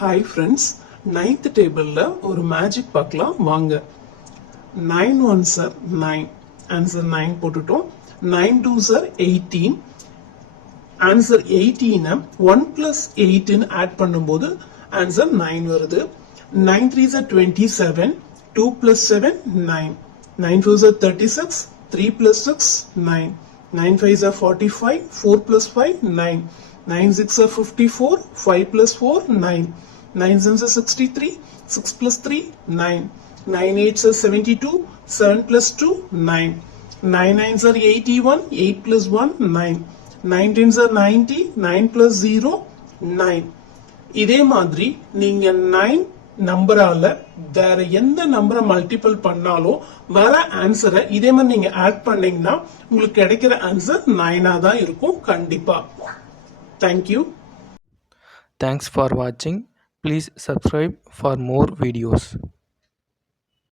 Hi friends, ninth டேபிளில் ஒரு magic பார்க்கலாம் வாங்க. 9 1s are 9, ஆன்சர் 9 போட்டுட்டோம். 9 2s are 18, answer 18 1 plus 8 add பண்ணும்போது ஆன்சர் 9 வருது. 9 3s are 27, 2 plus 7 9, 9 4s are 36, 3 plus 6 9, 9 5s are 45, 4 plus 5 9, 9 6 are 54, 5 plus 4 9, 9 7s are 63, 6 plus 3 9, 9 8s are 72, 7 plus 2 9, 9 9s are 81, 8 plus 1 9, 9 10s are 90, 9 plus 0 9. இதே மாதிரி நீங்க 9 நம்பரால வேற எந்த நம்பரை multiple பண்ணாலும் வர ஆன்சரை இதே மாதிரி நீங்க ஆட் பண்ணீங்கன்னா உங்களுக்கு கிடைக்கிற ஆன்சர் 9 தான் இருக்கும் கண்டிப்பா. Thank you. Thanks for watching. Please subscribe for more videos.